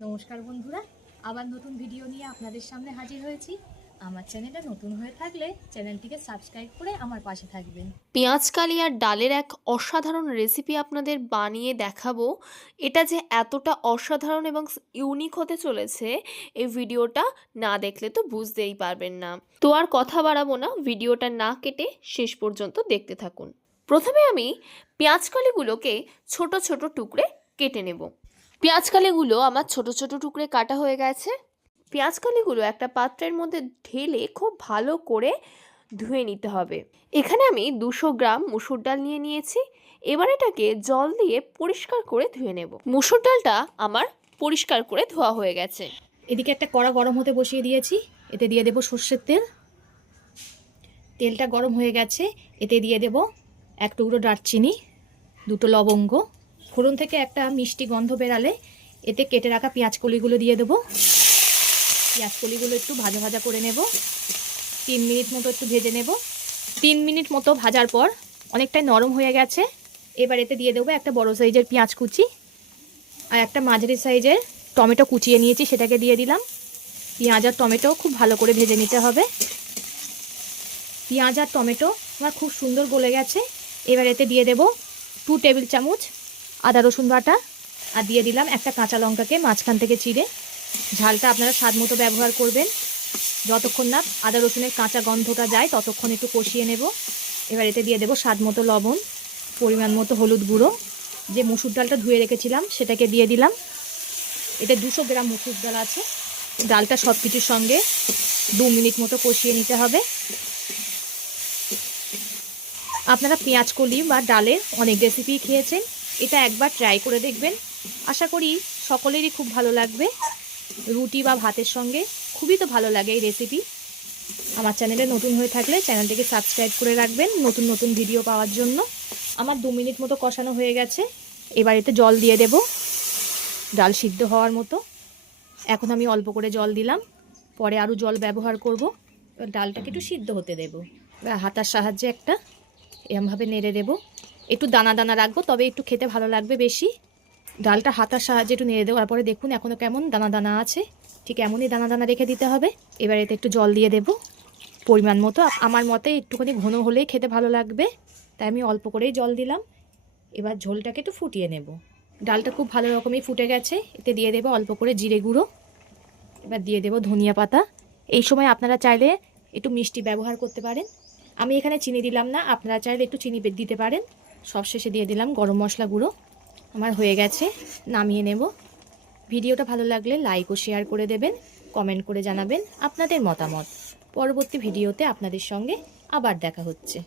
নমস্কার বন্ধুরা, আবার নতুন ভিডিও নিয়ে আপনাদের সামনে হাজির হয়েছি। আমার চ্যানেলটা নতুন হয়ে থাকলে চ্যানেলটিকে সাবস্ক্রাইব করে আমার পাশে থাকবেন। পেঁয়াজ কালি আর ডালের এক অসাধারণ রেসিপি আপনাদের বানিয়ে দেখাবো। এটা যে এতটা অসাধারণ এবং ইউনিক হতে চলেছে, এই ভিডিওটা না দেখলে তো বুঝতেই পারবেন না। তো আর কথা বাড়াবো না, ভিডিওটা না কেটে শেষ পর্যন্ত দেখতে থাকুন। প্রথমে আমি পেঁয়াজ কালিগুলোকে ছোট ছোট টুকরে কেটে নেব। পেঁয়াজ কালিগুলো আমার ছোট ছোট টুকরে কাটা হয়ে গেছে। পেঁয়াজ কালিগুলো একটা পাত্রের মধ্যে ঢেলে খুব ভালো করে ধুয়ে নিতে হবে। এখানে আমি 200 গ্রাম মুসুর ডাল নিয়ে নিয়েছি। এবার এটাকে জল দিয়ে পরিষ্কার করে ধুয়ে নেব। মুসুর ডালটা আমার পরিষ্কার করে ধোয়া হয়ে গেছে। এদিকে একটা কড়া গরম হতে বসিয়ে দিয়েছি, এতে দিয়ে দেব সর্ষের তেল। তেলটা গরম হয়ে গেছে, এতে দিয়ে দেব এক টুকরো দারচিনি, দুটো লবঙ্গ। ফোড়ন থেকে একটা মিষ্টি গন্ধ বেরালে এতে কেটে রাখা পেঁয়াজ কলিগুলো দিয়ে দেব। পেঁয়াজ কলিগুলো একটু ভাজা ভাজা করে নেব। 3 মিনিট মতো একটু ভেজে নেব। 3 মিনিট মতো ভাজার পর অনেকটাই নরম হয়ে গেছে। এবার এতে দিয়ে দেবো একটা বড় সাইজের পেঁয়াজ কুচি আর একটা মাঝারি সাইজের টমেটো কুচিয়ে নিয়েছি, সেটাকে দিয়ে দিলাম। পেঁয়াজ আর টমেটো খুব ভালো করে ভেজে নিতে হবে। পেঁয়াজ আর টমেটো আমার খুব সুন্দর গলে গেছে। এবার এতে দিয়ে দেব 2 টেবিল চামচ আদা রসুন বাটা আর দিয়ে দিলাম একটা কাঁচা লঙ্কাকে মাঝখান থেকে চিড়ে। ঝালটা আপনারা স্বাদ মতো ব্যবহার করবেন। যতক্ষণ না আদা রসুনের কাঁচা গন্ধটা যায় ততক্ষণ একটু কষিয়ে নেব। এবার এতে দিয়ে দেবো স্বাদ মতো লবণ, পরিমাণ মতো হলুদ গুঁড়ো। যে মুসুর ডালটা ধুয়ে রেখেছিলাম সেটাকে দিয়ে দিলাম। এতে 200 গ্রাম মুসুর ডাল আছে। ডালটা সব কিছুর সঙ্গে 2 মিনিট মতো কষিয়ে নিতে হবে। আপনারা পেঁয়াজ কলি বা ডালের অনেক রেসিপি খেয়েছেন, এটা একবার ট্রাই করে দেখবেন। আশা করি সকলেরই খুব ভালো লাগবে। রুটি বা ভাতের সঙ্গে খুবই তো ভালো লাগে এই রেসিপি। আমার চ্যানেলে নতুন হয়ে থাকলে চ্যানেলটিকে সাবস্ক্রাইব করে রাখবেন নতুন নতুন ভিডিও পাওয়ার জন্য। আমার 2 মিনিট মতো কষানো হয়ে গেছে। এবার এতে জল দিয়ে দেব ডাল সিদ্ধ হওয়ার মতো। এখন আমি অল্প করে জল দিলাম, পরে আরও জল ব্যবহার করব। এবার ডালটাকে একটু সিদ্ধ হতে দেব। এবার হাতার সাহায্যে একটা এরমভাবে নেড়ে দেব। একটু দানা দানা রাখবো, তবে একটু খেতে ভালো লাগবে বেশি। ডালটা হাতার সাহায্যে একটু নেড়ে দেওয়ার পরে দেখুন এখনও কেমন দানা দানা আছে, ঠিক এমনই দানা দানা রেখে দিতে হবে। এবার এতে একটু জল দিয়ে দেব পরিমাণ মতো। আমার মতে একটুখানি ঘন হলেই খেতে ভালো লাগবে, তাই আমি অল্প করেই জল দিলাম। এবার ঝোলটাকে একটু ফুটিয়ে নেব। ডালটা খুব ভালো রকমই ফুটে গেছে। এতে দিয়ে দেবো অল্প করে জিরে গুঁড়ো। এবার দিয়ে দেবো ধনিয়া পাতা। এই সময় আপনারা চাইলে একটু মিষ্টি ব্যবহার করতে পারেন। আমি এখানে চিনি দিলাম না, আপনারা চাইলে একটু চিনি দিতে পারেন। সবশেষে দিয়ে দিলাম গরম মশলা গুঁড়ো। আমার হয়ে গেছে, নামিয়ে নেব। ভিডিওটা ভালো লাগলে লাইক ও শেয়ার করে দেবেন, কমেন্ট করে জানাবেন আপনাদের মতামত। পরবর্তী ভিডিওতে আপনাদের সঙ্গে আবার দেখা হচ্ছে।